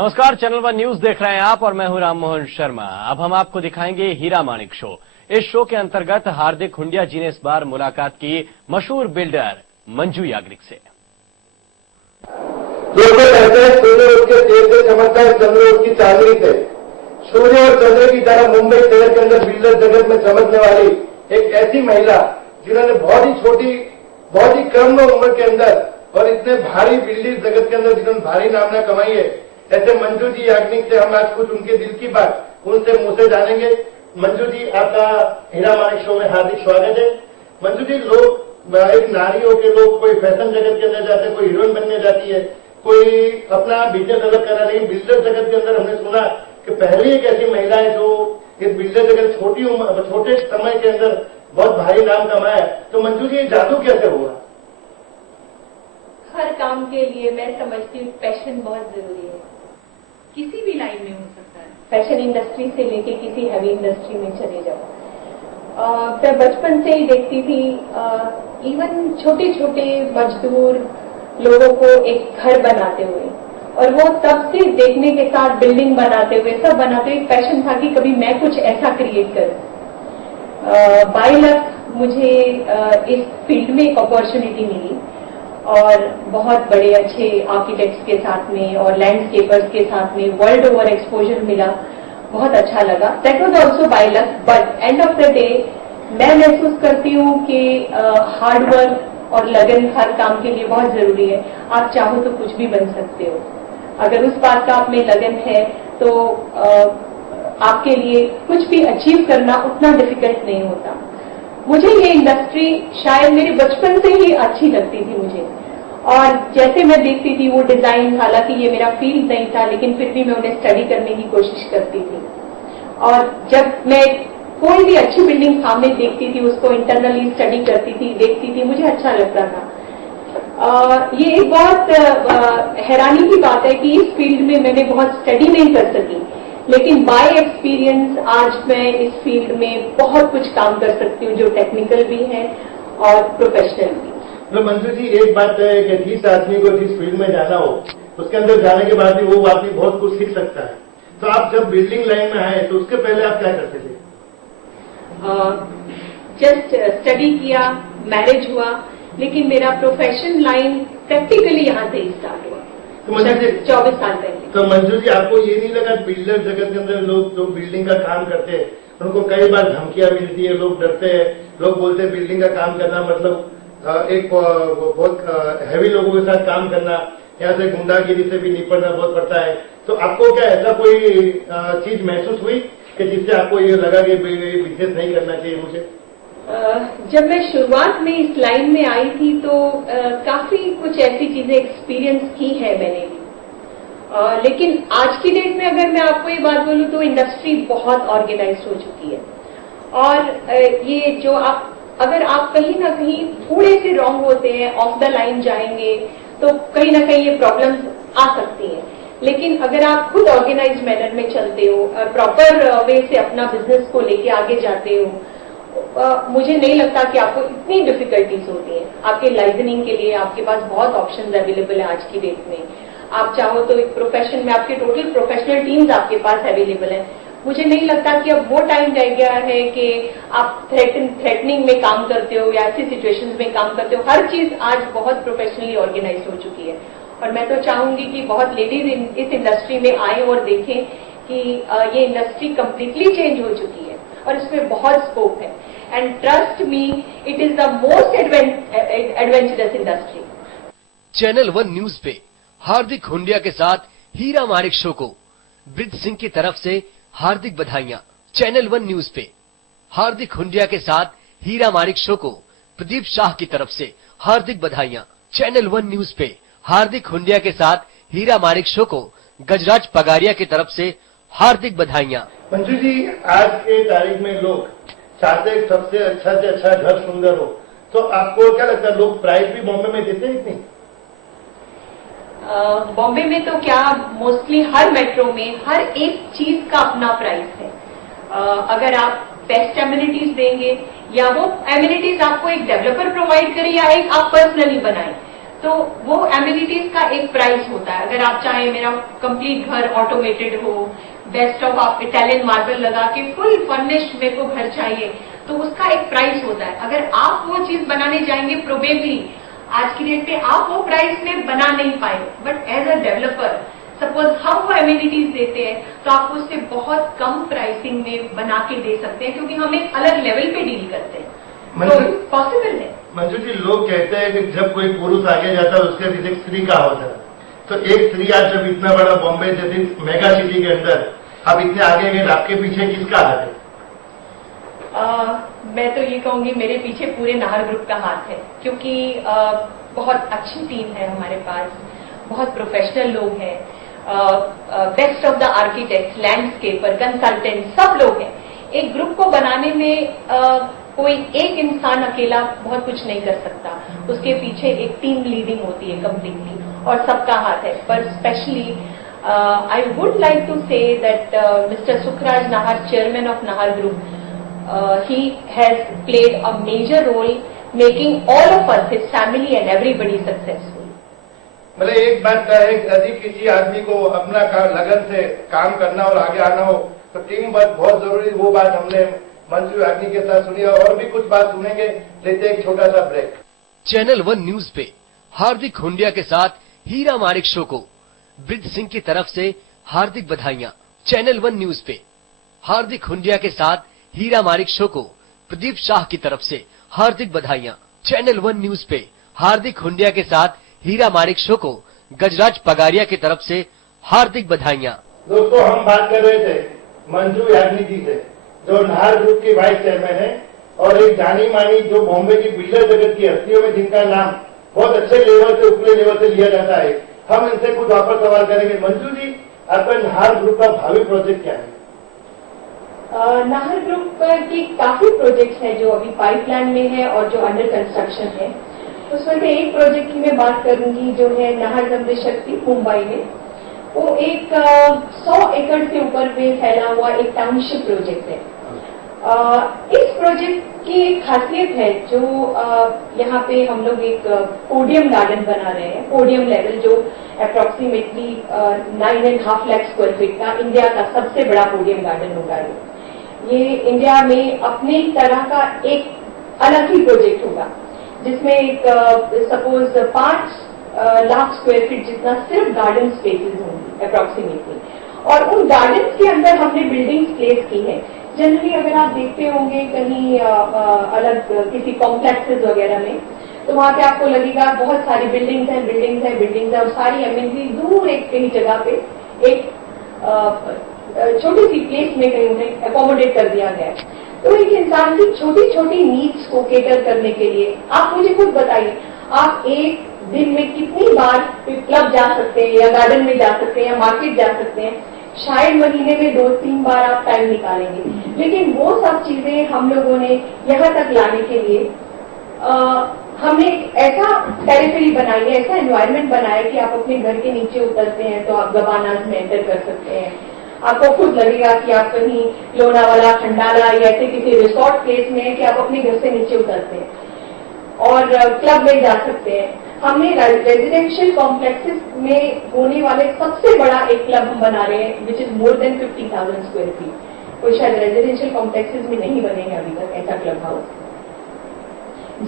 नमस्कार, channel one news देख रहे हैं आप और मैं हूं राममोहन शर्मा। अब हम आपको दिखाएंगे हीरा माणिक शो। इस शो के अंतर्गत हार्दिक हुंडिया जी ने इस बार मुलाकात की मशहूर बिल्डर मंजू याग्निक से। कहते हैं सूर्य उसके तेज से चमकता है, चंद्र उसकी चांदनी से। सूर्य और चंद्र की तरह मुंबई शहर के अंदर बिल्डर जगत में चमकने वाली एक ऐसी महिला जिन्होंने बहुत ही कम उम्र के अंदर और इतने भारी बिल्डर जगत के अंदर जिन्होंने भारी नामना कमाई है, ऐसे मंजू जी याग्निक से हम आज कुछ उनके दिल की बात उनसे मुंह से जानेंगे। मंजू जी, आपका हीरा माणिक शो में हार्दिक स्वागत है। मंजू जी, लोग एक नारी होकर लोग कोई फैशन जगत के अंदर जाते हैं, कोई हीरोइन बनने जाती है, कोई अपना बिजनेस अलग करा, लेकिन बिल्डर जगत के अंदर हमने सुना कि पहली एक ऐसी महिला है जो इस बिल्डर जगत छोटे समय के अंदर बहुत भारी नाम कमाया। तो मंजू जी, जादू कैसे हुआ? हर काम के लिए मैं समझती हूँ पैशन बहुत जरूरी है। किसी भी लाइन में हो सकता है, फैशन इंडस्ट्री से लेके किसी हैवी इंडस्ट्री में चले जाओ। मैं बचपन से ही देखती थी, इवन छोटे छोटे मजदूर लोगों को एक घर बनाते हुए, और वो तब से देखने के साथ बिल्डिंग बनाते हुए, सब बनाते हुए एक पैशन था कि कभी मैं कुछ ऐसा क्रिएट करूं। बाय लक मुझे इस फील्ड में एक अपॉर्चुनिटी मिली और बहुत बड़े अच्छे आर्किटेक्ट्स के साथ में और लैंडस्केपर्स के साथ में वर्ल्ड ओवर एक्सपोजर मिला। बहुत अच्छा लगा। That was also by luck, but end of the day मैं महसूस करती हूँ कि हार्ड वर्क और लगन हर काम के लिए बहुत जरूरी है। आप चाहो तो कुछ भी बन सकते हो। अगर उस बात का आप में लगन है तो आपके लिए कुछ भी अचीव करना उतना डिफिकल्ट नहीं होता। मुझे ये इंडस्ट्री शायद मेरे बचपन से ही अच्छी लगती थी मुझे, और जैसे मैं देखती थी वो डिजाइन, हालांकि ये मेरा फील्ड नहीं था लेकिन फिर भी मैं उन्हें स्टडी करने की कोशिश करती थी। और जब मैं कोई भी अच्छी बिल्डिंग सामने देखती थी उसको इंटरनली स्टडी करती थी, देखती थी, मुझे अच्छा लगता था। ये एक बहुत हैरानी की बात है कि इस फील्ड में मैंने बहुत स्टडी नहीं कर सकी, लेकिन बाय एक्सपीरियंस आज मैं इस फील्ड में बहुत कुछ काम कर सकती हूँ, जो टेक्निकल भी है और प्रोफेशनल भी। तो मंजू जी, एक बात है कि जिस आदमी को जिस फील्ड में जाना हो उसके अंदर जाने के बाद भी वो आदमी बहुत कुछ सीख सकता है। तो आप जब बिल्डिंग लाइन में आए तो उसके पहले आप क्या करते थे? जस्ट स्टडी किया, मैरिज हुआ, लेकिन मेरा प्रोफेशन लाइन प्रैक्टिकली यहाँ से ही स्टार्ट हुआ। तो 24 साल पहले। तो मंजू जी, आपको ये नहीं लगा बिल्डर जगत के अंदर लोग जो बिल्डिंग का काम करते हैं उनको कई बार धमकियां मिलती है, लोग डरते हैं, लोग बोलते हैं बिल्डिंग का काम करना मतलब एक बहुत हैवी लोगों के साथ काम करना, यहाँ से गुंडागिरी से भी निपटना बहुत पड़ता है। तो आपको क्या ऐसा कोई चीज महसूस हुई कि जिससे आपको ये लगा कि बिजनेस नहीं करना चाहिए मुझे? जब मैं शुरुआत में इस लाइन में आई थी तो काफी कुछ ऐसी चीजें एक्सपीरियंस की है मैंने भी, लेकिन आज की डेट में अगर मैं आपको ये बात बोलूं तो इंडस्ट्री बहुत ऑर्गेनाइज्ड हो चुकी है। और ये जो अगर आप कहीं ना कहीं थोड़े से रॉन्ग होते हैं, ऑफ द लाइन जाएंगे, तो कहीं ना कहीं ये प्रॉब्लम्स आ सकती हैं। लेकिन अगर आप खुद ऑर्गेनाइज्ड मैनर में चलते हो, प्रॉपर वे से अपना बिजनेस को लेके आगे जाते हो, मुझे नहीं लगता कि आपको इतनी डिफिकल्टीज होती हैं। आपके लाइजनिंग के लिए आपके पास बहुत ऑप्शंस अवेलेबल है आज की डेट में। आप चाहो तो एक प्रोफेशन में आपके टोटल प्रोफेशनल टीम्स आपके पास अवेलेबल है। मुझे नहीं लगता कि अब वो टाइम रह गया है कि आप थ्रेटनिंग में काम करते हो या ऐसी सिचुएशंस में काम करते हो। हर चीज आज बहुत प्रोफेशनली ऑर्गेनाइज हो चुकी है, और मैं तो चाहूंगी कि बहुत लेडीज इस इंडस्ट्री में आए और देखें कि ये इंडस्ट्री कंप्लीटली चेंज हो चुकी है और इसमें बहुत स्कोप है। And trust me, it is the most adventurous industry. Channel one news पे हार्दिक हुंडिया के साथ हीरा माणिक शो को ब्रिज सिंह की तरफ से हार्दिक बधाइयां। चैनल वन न्यूज पे हार्दिक हुंडिया के साथ हीरा माणिक शो को प्रदीप शाह की तरफ से हार्दिक बधाइयां। चैनल वन न्यूज पे हार्दिक हुंडिया के साथ हीरा माणिक शो को गजराज पगारिया की तरफ से हार्दिक बधाइयां। मंजू जी, आज के तारीख में लोग चाहते हैं सबसे अच्छा से अच्छा घर सुंदर हो, तो आपको क्या लगता है लोग प्राइस भी बॉम्बे में देते हैं इतनी? बॉम्बे में तो क्या, मोस्टली हर मेट्रो में हर एक चीज का अपना प्राइस है। अगर आप बेस्ट एमिनिटीज देंगे या वो एमिनिटीज आपको एक डेवलपर प्रोवाइड करे या एक आप पर्सनली बनाएं, तो वो एमिनिटीज का एक प्राइस होता है। अगर आप चाहें मेरा कंप्लीट घर ऑटोमेटेड हो, बेस्ट ऑफ आप इटालियन मार्बल लगा के फुल फर्निश्ड मेरे को घर चाहिए, तो उसका एक प्राइस होता है। अगर आप वो चीज बनाने जाएंगे, प्रोबेबली आज की डेट पे आप वो प्राइस में बना नहीं पाए, but as a developer suppose हम वो एमिनिटीज देते हैं तो आपको उससे बहुत कम प्राइसिंग में बना के दे सकते हैं, क्योंकि हम एक अलग लेवल पे डील करते हैं। तो पॉसिबल है। मंजू जी, लोग कहते हैं कि जब कोई पुरुष आगे जाता है उसके पीछे एक स्त्री का होता है, तो एक स्त्री आज जब इतना बड़ा बॉम्बे जैसी मेगा सिटी के अंदर आप इतने आगे गए, आपके पीछे किसका हाथ है? मैं तो ये कहूंगी मेरे पीछे पूरे नाहर ग्रुप का हाथ है, क्योंकि बहुत अच्छी टीम है हमारे पास, बहुत प्रोफेशनल लोग हैं, best of the architect, landscaper, consultant, सब लोग हैं। एक ग्रुप को बनाने में कोई एक इंसान अकेला बहुत कुछ नहीं कर सकता, उसके पीछे एक टीम लीडिंग होती है कंप्लीटली, और सबका हाथ है। पर specially I would like to say that mister Sukhraj Nahar, chairman of Nahar group, he has played a major role making all of us, his family and everybody successful. मतलब एक बात का है, यदि किसी आदमी को अपना लगन से काम करना और आगे आना हो तो टीम वर्क बहुत जरूरी। वो बात हमने मंजू याग्निक के साथ सुनी, और भी कुछ बात सुनेंगे। लेते एक छोटा सा ब्रेक। चैनल 1 न्यूज पे हार्दिक हुंडिया के साथ हीरा माणिक शो को ब्रिज सिंह की तरफ से हार्दिक बधाइयां। चैनल 1 न्यूज पे हार्दिक हुंडिया के साथ हीरा माणिक शो को प्रदीप शाह की तरफ से हार्दिक बधाइयां। चैनल 1 न्यूज पे हार्दिक हुंडिया के साथ हीरा माणिक शो को गजराज पगारिया की तरफ से हार्दिक बधाइयां। दोस्तों, हम बात कर रहे थे मंजू याग्निक जी से, जो नाहर ग्रुप की वाइस चेयरमैन है और एक जानी मानी जो बॉम्बे की बिल्डर जगत की हस्तियों में जिनका नाम बहुत अच्छे लेवल से, ऊपरी लेवल से लिया जाता है। हम इनसे कुछ वापस सवाल करेंगे। मंजू जी, आपका नाहर ग्रुप का भावी प्रोजेक्ट क्या है? नाहर ग्रुप की काफी प्रोजेक्ट्स हैं जो अभी पाइपलाइन में है और जो अंडर कंस्ट्रक्शन है। उसमें से एक प्रोजेक्ट की मैं बात करूंगी जो है नाहर गंगे शक्ति मुंबई में। वो एक 100 एकड़ से ऊपर में फैला हुआ एक टाउनशिप प्रोजेक्ट है। इस प्रोजेक्ट की एक खासियत है जो यहाँ पे हम लोग एक पोडियम गार्डन बना रहे हैं, पोडियम लेवल, जो अप्रोक्सीमेटली 9.5 लाख स्क्वायर फीट का इंडिया का सबसे बड़ा पोडियम गार्डन होगा। ये इंडिया में अपने तरह का एक अलग ही प्रोजेक्ट होगा, जिसमें एक सपोज 5 लाख स्क्वायर फीट जितना सिर्फ गार्डन स्पेसेस होंगी अप्रोक्सीमेटली, और उन गार्डन के अंदर हमने बिल्डिंग्स प्लेस की है। जनरली अगर आप देखते होंगे कहीं अलग किसी कॉम्प्लेक्सेस वगैरह में, तो वहां पे आपको लगेगा बहुत सारी बिल्डिंग्स हैं, बिल्डिंग्स हैं, बिल्डिंग्स हैं, और सारी एमिनिटी दूर एक कहीं जगह पे एक छोटी सी प्लेस में कहीं उन्हें एकोमोडेट कर दिया गया। तो एक इंसान की छोटी छोटी नीड्स को केटर करने के लिए आप मुझे खुद बताइए, आप एक दिन में कितनी बार क्लब जा सकते हैं, या गार्डन में जा सकते हैं, या मार्केट जा सकते हैं? शायद महीने में 2-3 बार आप टाइम निकालेंगे। लेकिन वो सब चीजें हम लोगों ने यहाँ तक लाने के लिए हमने ऐसा टेरिटरी बनाई है, ऐसा एनवायरनमेंट बनाया कि आप अपने घर के नीचे उतरते हैं तो आप गबानाज में एंटर कर सकते हैं। आपको खुद लगेगा कि आप कहीं लोनावाला, खंडाला या ऐसे किसी रिसोर्ट प्लेस में है कि आप अपने घर से नीचे उतरते हैं, और क्लब में जा सकते हैं। हमने रेजिडेंशियल कॉम्प्लेक्सेस में होने वाले सबसे बड़ा एक क्लब हम बना रहे हैं, which is more than 50,000 square feet. कोई शायद रेजिडेंशियल कॉम्प्लेक्सेस में नहीं बने हैं अभी तक ऐसा क्लब हाउस,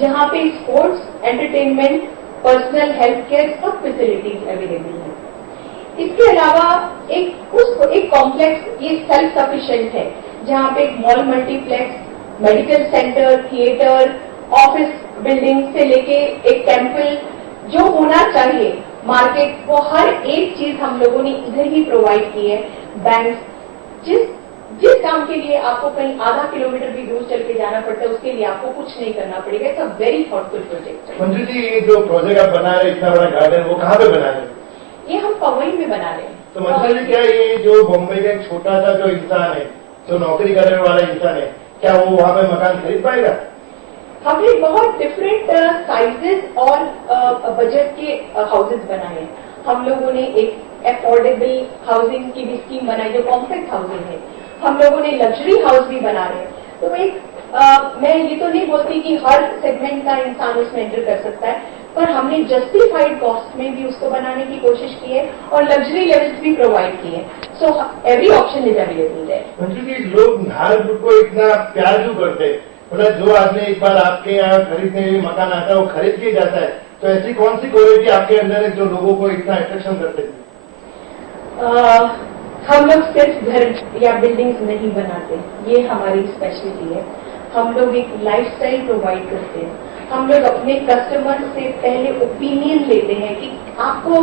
जहां पे sports, entertainment, personal health care सब फैसिलिटीज अवेलेबल है। इसके अलावा एक कॉम्प्लेक्स ये सेल्फ सफिशिएंट है, जहां पे एक mall multiplex, medical centre, theatre, office building से लेके एक टेम्पल, जो होना चाहिए मार्केट, वो हर एक चीज हम लोगों ने इधर ही प्रोवाइड की है। बैंक, जिस काम के लिए आपको कहीं आधा किलोमीटर भी दूर चल के जाना पड़ता है, उसके लिए आपको कुछ नहीं करना पड़ेगा। It's a very thoughtful project. Manju ji, ये जो प्रोजेक्ट आप बना रहे हैं, इतना बड़ा गार्डन, वो कहाँ पे बना रहे हैं? ये हम पवई में बना रहे हैं। तो मतलब क्या ये जो बॉम्बे का एक छोटा सा जो इंसान है, जो नौकरी करने वाला इंसान है, क्या वो वहाँ पे मकान खरीद पाएगा? हमने बहुत डिफरेंट साइजेस और बजट के हाउसेस बनाए हैं। हम लोगों ने एक अफोर्डेबल हाउसिंग की भी स्कीम बनाई जो कॉम्पैक्ट हाउसिंग है। हम लोगों ने लग्जरी हाउस भी बना रहे हैं। तो एक मैं ये तो नहीं बोलती कि हर सेगमेंट का इंसान उसमें एंटर कर सकता है, पर हमने जस्टिफाइड कॉस्ट में भी उसको बनाने की कोशिश की है और लग्जरी लेवल्स भी प्रोवाइड किए हैं. So every option is available there. Manju ji, लोग नाहरपुर को इतना प्यार क्यों करते हैं? मतलब जो आदमी एक बार आपके यहाँ खरीदने के लिए मकान आता है वो खरीद के जाता है, तो ऐसी कौन सी क्वालिटी आपके अंदर है जो लोगों को इतना अट्रैक्शन करते हैं? हम लोग सिर्फ घर या बिल्डिंग्स नहीं बनाते, ये हमारी स्पेशलिटी है. हम लोग एक लाइफस्टाइल प्रोवाइड करते हैं. हम लोग अपने कस्टमर से पहले ओपिनियन लेते हैं कि आपको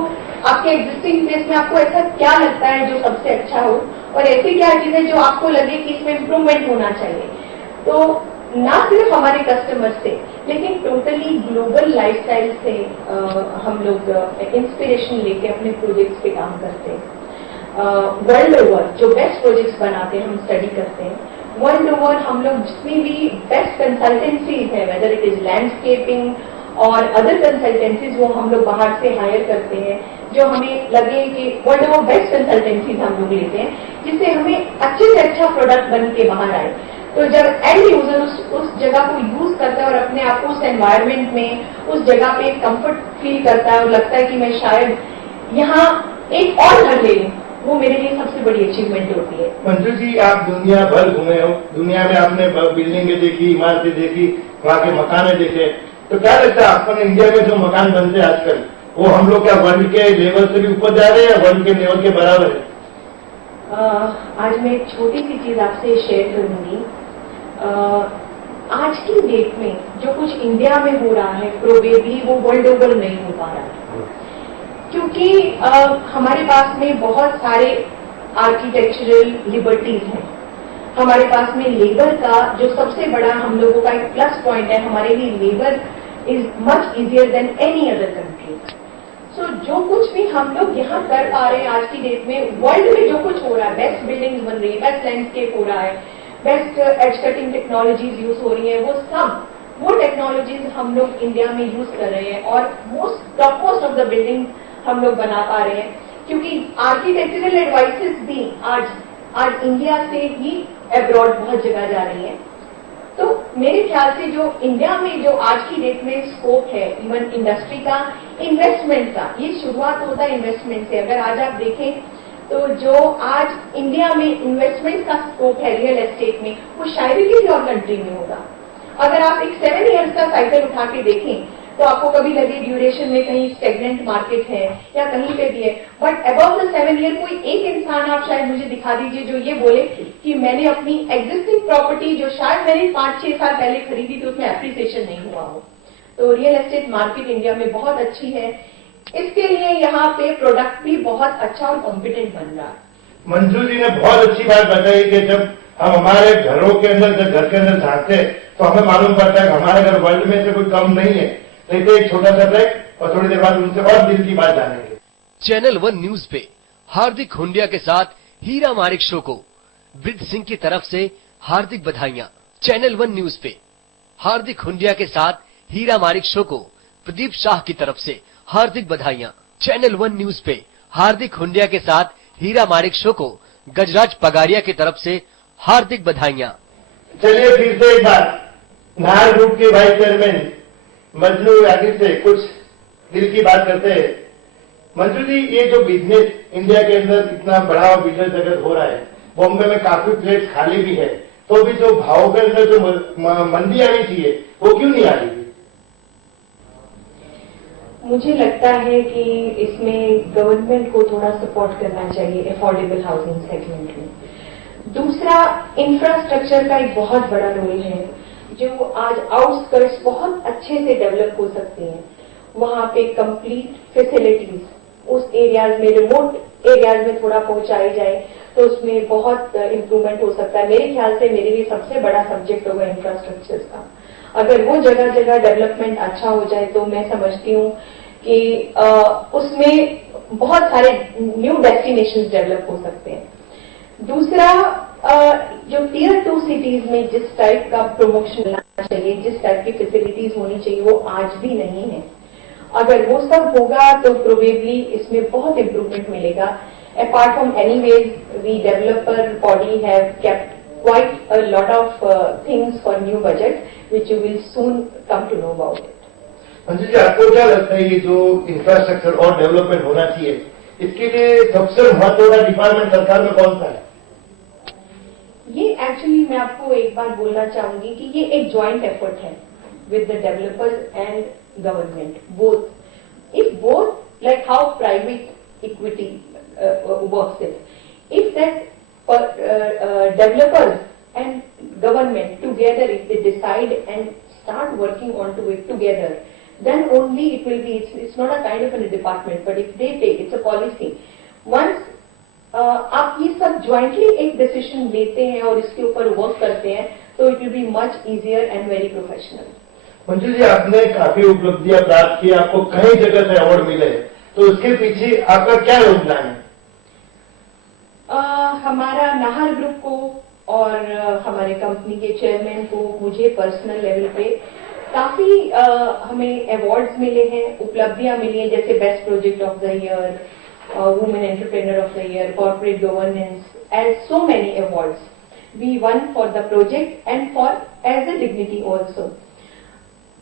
आपके एग्जिस्टिंग प्लेस में आपको ऐसा क्या लगता है जो सबसे अच्छा हो, और ऐसी क्या चीजें जो आपको लगे कि इसमें इम्प्रूवमेंट होना चाहिए. तो ना सिर्फ हमारे कस्टमर से, लेकिन टोटली ग्लोबल लाइफस्टाइल से हम लोग इंस्पिरेशन लेके अपने प्रोजेक्ट्स पे काम करते हैं. वर्ल्ड ओवर जो बेस्ट प्रोजेक्ट्स बनाते हैं हम स्टडी करते हैं. वर्ल्ड ओवर हम लोग जितनी भी बेस्ट कंसल्टेंसीज है, वेदर इट इज लैंडस्केपिंग और अदर कंसल्टेंसीज, वो हम लोग बाहर से हायर करते हैं. जो हमें लगे कि वर्ल्ड ओवर बेस्ट कंसल्टेंसीज हम लोग लेते हैं, जिससे हमें अच्छे से अच्छा प्रोडक्ट बन के बाहर आए. तो जब एंड यूजर उस जगह को यूज करता है और अपने आप को उस एनवायरमेंट में, उस जगह पे कंफर्ट फील करता है और लगता है कि मैं शायद यहाँ एक और घर ले लूं, वो मेरे लिए सबसे बड़ी अचीवमेंट होती है. मंजू जी, आप दुनिया भर घूमे हो, दुनिया में आपने बिल्डिंगें देखी, इमारतें देखी, वहाँ के मकाने देखे, तो क्या लगता है आपको इंडिया में जो मकान बनते हैं आजकल, वो हम लोग क्या वर्ल्ड के लेवल से भी ऊपर जा रहे हैं या वर्ल्ड के लेवल के बराबर है? आज मैं एक छोटी सी चीज आपसे शेयर करूंगी. आज की डेट में जो कुछ इंडिया में हो रहा है, प्रोबेबली वो वर्ल्ड ओवर नहीं हो पा रहा है, क्योंकि हमारे पास में बहुत सारे आर्किटेक्चरल लिबर्टीज हैं. हमारे पास में लेबर का जो सबसे बड़ा हम लोगों का एक प्लस पॉइंट है, हमारे लिए labour is much easier than any other country. So जो कुछ भी हम लोग यहाँ कर पा रहे हैं आज की डेट में, वर्ल्ड में जो कुछ हो रहा है, बेस्ट बिल्डिंग्स बन रही है, बेस्ट लैंडस्केप हो रहा है, best edge cutting technologies use हो रही है, वो टेक्नोलॉजीज हम लोग इंडिया में यूज कर रहे हैं और top most of the building हम लोग बना पा रहे हैं. क्योंकि आर्किटेक्चरल एडवाइसेस भी आज इंडिया से ही अब्रॉड बहुत जगह जा रही है. तो मेरे ख्याल से जो इंडिया में जो आज की डेट में स्कोप है, इवन इंडस्ट्री का, इन्वेस्टमेंट का, ये शुरुआत होता है इन्वेस्टमेंट से. अगर आज आप देखें तो जो आज इंडिया में इन्वेस्टमेंट का स्कोप है रियल एस्टेट में, वो शायद ही किसी और कंट्री में होगा. अगर आप एक 7 ईयर्स का साइकिल उठा के देखें तो आपको कभी लगे ड्यूरेशन में कहीं स्टेगनेंट मार्केट है या कहीं पे भी है, बट अबव द 7 ईयर कोई एक इंसान आप शायद मुझे दिखा दीजिए जो ये बोले कि मैंने अपनी एग्जिस्टिंग प्रॉपर्टी जो शायद मैंने 5-6 साल पहले खरीदी थी उसमें एप्रिसिएशन नहीं हुआ हो. तो रियल एस्टेट मार्केट इंडिया में बहुत अच्छी है. इसके लिए यहाँ पे प्रोडक्ट भी बहुत अच्छा और कॉम्पिटेंट बन रहा है. मंजू जी ने बहुत अच्छी बात बताई कि जब हम हमारे घरों के अंदर, जब घर के अंदर झांकते हैं तो हमें मालूम पड़ता है कि हमारे घर वर्ल्ड में से कोई कम नहीं है. नहीं तो एक छोटा सा ब्रेक और थोड़ी देर बाद उनसे और दिल की बात जानेंगे. चैनल 1 न्यूज पे हार्दिक हुंडिया के साथ हीरा माणिक शो को ब्रिज सिंह की तरफ से हार्दिक बधाइयां. चैनल 1 न्यूज पे हार्दिक हुंडिया के साथ हीरा माणिक शो को प्रदीप शाह की तरफ से हार्दिक बधाइयां. चैनल 1 न्यूज पे हार्दिक हुंडिया के साथ हीरा माणिक शो को गजराज पगारिया की तरफ से हार्दिक बधाइयां. चलिए फिर से एक बार नाहर ग्रुप के वाइस चेयरमैन मंजू यागी से कुछ दिल की बात करते हैं. मंजू जी, ये जो बिजनेस इंडिया के अंदर इतना बड़ा बिजनेस जगत हो रहा है, बॉम्बे में काफी प्लेस खाली भी है, तो भी जो भाव के अंदर जो मंदी आनी चाहिए वो क्यों नहीं आ रही? मुझे लगता है कि इसमें गवर्नमेंट को थोड़ा सपोर्ट करना चाहिए अफोर्डेबल हाउसिंग सेगमेंट में. दूसरा, इंफ्रास्ट्रक्चर का एक बहुत बड़ा रोल है. जो आज आउटस्कर्ट्स बहुत अच्छे से डेवलप हो सकते हैं, वहां पे कंप्लीट फैसिलिटीज उस एरियाज में, रिमोट एरियाज में थोड़ा पहुंचाई जाए तो उसमें बहुत इंप्रूवमेंट हो सकता है. मेरे ख्याल से मेरे लिए सबसे बड़ा सब्जेक्ट होगा इंफ्रास्ट्रक्चर का. अगर वो जगह जगह डेवलपमेंट अच्छा हो जाए तो मैं समझती हूँ कि उसमें बहुत सारे न्यू डेस्टिनेशंस डेवलप हो सकते हैं. दूसरा, जो टियर 2 सिटीज में जिस टाइप का प्रमोशन लाना चाहिए, जिस टाइप की फैसिलिटीज होनी चाहिए, वो आज भी नहीं है. अगर वो सब होगा तो प्रोबेबली इसमें बहुत इंप्रूवमेंट मिलेगा. Apart from anyways, we developer body have kept quite a lot of things for new budget which you will soon come to know about it. Manju ji, आपको क्या लगता है ये जो इंफ्रास्ट्रक्चर और डेवलपमेंट होना चाहिए, इसके लिए सबसे महत्वपूर्ण डिपार्टमेंट सरकार में कौन सा है? ये एक्चुअली मैं आपको एक बात बोलना चाहूंगी कि ये एक जॉइंट एफर्ट है with the developers and government both. If both like how private equity works it, if that developers and government together, if they decide and start working onto it together, then only it will be, it's not a kind of a department, but if they take, it's a policy. Once आप ये सब jointly एक decision लेते हैं और इसके ऊपर work करते हैं, तो it will be much easier and very professional. Manju ji, आपने काफी उपलब्धियां प्राप्त की, आपको कई जगह से अवार्ड मिले, तो उसके पीछे आपका क्या योगदान है? हमारा नाहर ग्रुप को और हमारे कंपनी के चेयरमैन को, मुझे पर्सनल लेवल पे काफी हमें अवार्ड्स मिले हैं, उपलब्धियां मिली हैं, जैसे best project of the year, women entrepreneur of the year, corporate governance, and so many awards we won for the project and for age a dignity also.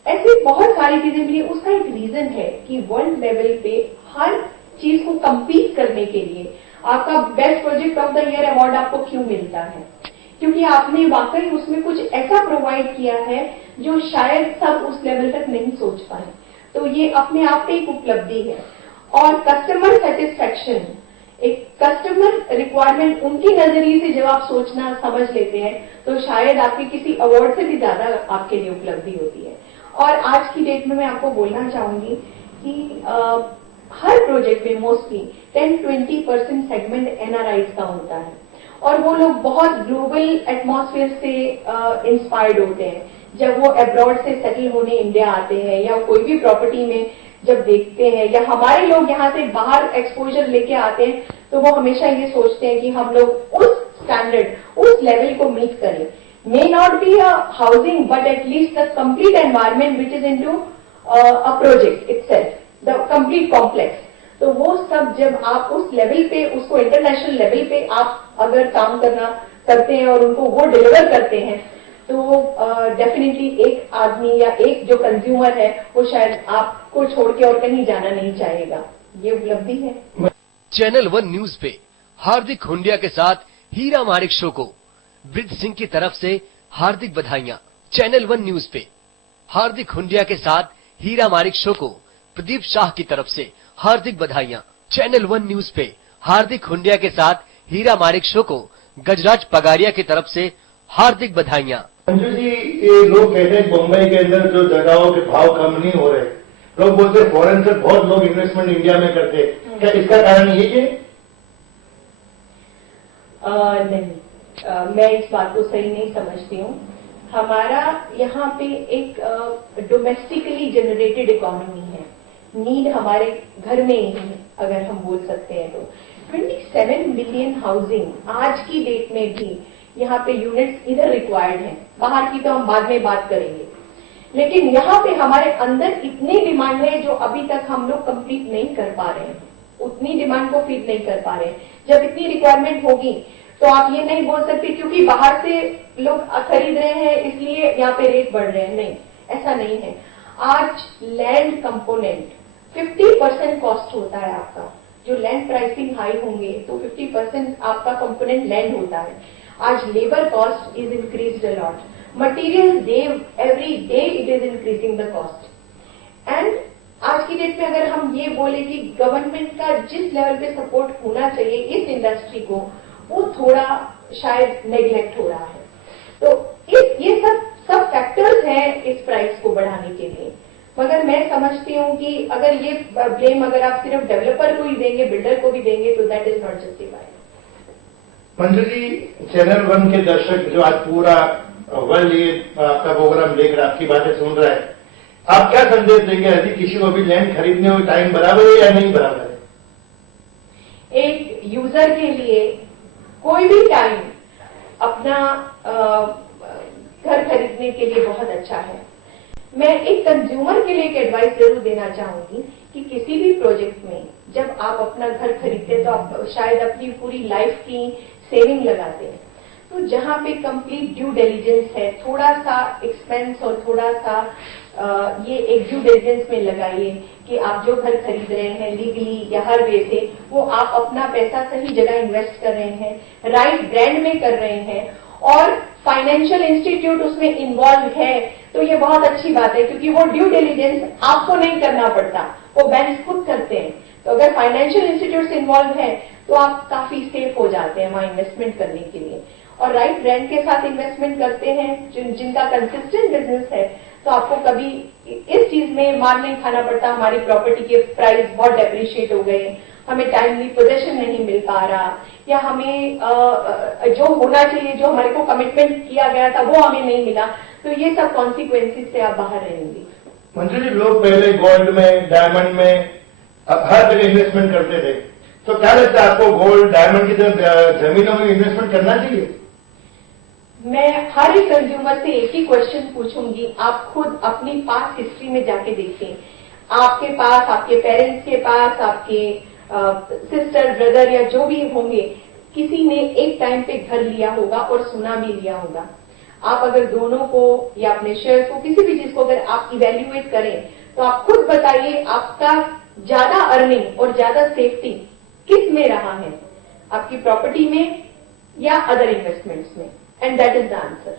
ऐसी बहुत सारी चीजें मिली. उसका एक रीजन है कि वर्ल्ड लेवल पे हर चीज को कंपीट करने के लिए आपका best project of the year award आपको क्यों मिलता है? क्योंकि आपने वाकई उसमें कुछ ऐसा प्रोवाइड किया है जो शायद सब उस लेवल तक नहीं सोच पाए. तो ये अपने आप में एक उपलब्धि है. और कस्टमर सेटिस्फैक्शन, एक कस्टमर रिक्वायरमेंट, उनकी नजरिए से जब आप सोचना समझ लेते हैं तो शायद आपके किसी अवार्ड से भी ज्यादा आपके लिए उपलब्धि होती है. और आज की डेट में मैं आपको बोलना चाहूंगी कि हर प्रोजेक्ट में मोस्टली 10-20% सेगमेंट एनआरआईज का होता है और वो लोग बहुत ग्लोबल एटमॉस्फेयर से इंस्पायर्ड होते हैं. जब वो अब्रॉड से सेटल होने इंडिया आते हैं या कोई भी प्रॉपर्टी में जब देखते हैं, या हमारे लोग यहाँ से बाहर एक्सपोजर लेके आते हैं, तो वो हमेशा ये सोचते हैं कि हम लोग उस स्टैंडर्ड, उस लेवल को मीट करें. May not be a housing, but at least the complete environment which is into a project itself, the complete complex. तो वो सब जब आप उस लेवल पे, उसको इंटरनेशनल लेवल पे आप अगर काम करते हैं और उनको वो डिलीवर करते हैं, तो डेफिनेटली एक आदमी या एक जो कंज्यूमर है वो शायद आपको छोड़ के और कहीं जाना नहीं चाहेगा. ये उपलब्धि है. चैनल 1 न्यूज पे हार्दिक हुंडिया के साथ हीरा माणिक शो को ब्रिज सिंह की तरफ से हार्दिक बधाइयां. चैनल 1 न्यूज पे हार्दिक हुंडिया के साथ हीरा माणिक शो को प्रदीप शाह की तरफ से हार्दिक बधाइयां. चैनल 1 न्यूज पे हार्दिक हुंडिया के साथ हीरा माणिक शो को गजराज पगारिया की तरफ से हार्दिक बधाइयां. मंजू जी, ये लोग कहते हैं मुंबई के अंदर जो जगहों के भाव कम नहीं हो रहे, लोग बोलते हैं फॉरेन से बहुत लोग इन्वेस्टमेंट इंडिया में करते हैं, क्या इसका कारण ये है? नहीं, मैं इस बात को सही नहीं समझती हूँ. हमारा यहाँ पे एक डोमेस्टिकली जनरेटेड इकोनॉमी है. नीड हमारे घर में ही है, अगर हम बोल सकते हैं तो. 27 मिलियन हाउसिंग आज की डेट में भी यहाँ पे यूनिट्स इधर रिक्वायर्ड हैं. बाहर की तो हम बाद में बात करेंगे, लेकिन यहाँ पे हमारे अंदर इतनी डिमांड है जो अभी तक हम लोग कंप्लीट नहीं कर पा रहे हैं. उतनी डिमांड को फीड नहीं कर पा रहे हैं. जब इतनी रिक्वायरमेंट होगी तो आप ये नहीं बोल सकते क्योंकि बाहर से लोग खरीद रहे हैं इसलिए यहाँ पे रेट बढ़ रहे हैं. नहीं, ऐसा नहीं है. आज लैंड कंपोनेंट 50% कॉस्ट होता है आपका. जो लैंड प्राइसिंग हाई होंगे तो 50% आपका कंपोनेंट लैंड होता है. आज labour cost is increased a lot. Material every day it is increasing the cost. And आज की डेट में अगर हम ये बोले कि गवर्नमेंट का जिस लेवल पे सपोर्ट होना चाहिए इस इंडस्ट्री को, वो थोड़ा शायद नेग्लेक्ट हो रहा है. तो ये सब फैक्टर्स हैं इस प्राइस को बढ़ाने के लिए. मगर मैं समझती हूँ कि अगर ये ब्लेम अगर आप सिर्फ डेवलपर को ही देंगे, बिल्डर को भी देंगे, तो that is not justified. Manju ji, channel 1 के दर्शक जो आज पूरा वर्ल्ड ये आपका प्रोग्राम देख रहा, आपकी बातें सुन रहा है, आप क्या संदेश देंगे? यदि किसी को भी लैंड खरीदने में टाइम बराबर है या नहीं बराबर है? एक यूजर के लिए कोई भी टाइम अपना घर खरीदने के लिए बहुत अच्छा है. मैं एक कंज्यूमर के लिए एक एडवाइस जरूर देना चाहूंगी कि किसी भी प्रोजेक्ट में जब आप अपना घर खरीदते हैं तो आप शायद अपनी पूरी लाइफ की सेविंग लगाते हैं. तो जहां पे कंप्लीट ड्यू डिलिजेंस है, थोड़ा सा एक्सपेंस और थोड़ा सा ये एक ड्यू डिलिजेंस में लगाइए कि आप जो घर खरीद रहे हैं लीगली या हर वे से, वो आप अपना पैसा सही जगह इन्वेस्ट कर रहे हैं, राइट ब्रांड में कर रहे हैं और फाइनेंशियल इंस्टीट्यूट उसमें इन्वॉल्व है, तो ये बहुत अच्छी बात है क्योंकि वो ड्यू डिलिजेंस आपको नहीं करना पड़ता, वो बैंक खुद करते हैं। तो अगर फाइनेंशियल इंस्टीट्यूट इन्वॉल्व है तो आप काफी सेफ हो जाते हैं वहां इन्वेस्टमेंट करने के लिए। और राइट ब्रांड के साथ इन्वेस्टमेंट करते हैं जिनका कंसिस्टेंट बिजनेस है, तो आपको कभी इस चीज में मार नहीं खाना पड़ता हमारी प्रॉपर्टी के प्राइस बहुत डेप्रिशिएट हो गए, हमें टाइमली पोजेशन नहीं मिल पा रहा, या हमें जो होना चाहिए, जो हमारे को कमिटमेंट किया गया था वो हमें नहीं मिला, तो ये सब कॉन्सिक्वेंसेस से आप बाहर रहेंगे। मंजू जी, लोग पहले गोल्ड में, डायमंड में हर जगह इन्वेस्टमेंट करते थे, तो क्या लगता है आपको गोल्ड डायमंड की तरह जमीनों में इन्वेस्टमेंट करना चाहिए? मैं हर एक कंज्यूमर से एक ही क्वेश्चन पूछूंगी, आप खुद अपनी पास्ट हिस्ट्री में जाके देखें, आपके पास, आपके पेरेंट्स के पास, आपके सिस्टर ब्रदर या जो भी होंगे, किसी ने एक टाइम पे घर लिया होगा और सोना भी लिया होगा। आप अगर दोनों को या अपने शेयर को, किसी भी चीज को अगर आप इवेल्युएट करें, तो आप खुद बताइए आपका ज्यादा अर्निंग और ज्यादा सेफ्टी किस में रहा है, आपकी प्रॉपर्टी में या अदर इन्वेस्टमेंट्स में, and that is the answer.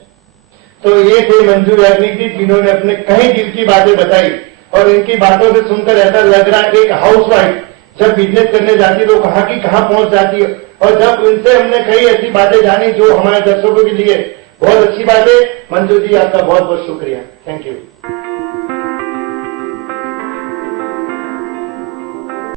तो ये थे मंजू याग्निक जी, जिन्होंने अपने कई दिल की बातें बताई और इनकी बातों से सुनकर ऐसा लग रहा है एक हाउसवाइफ जब बिजनेस करने जाती है तो कहां की कहां पहुंच जाती है, और जब इनसे हमने कई ऐसी बातें जानी जो हमारे दर्शकों के लिए बहुत अच्छी बात है। मंजू जी, आपका बहुत बहुत शुक्रिया, थैंक यू।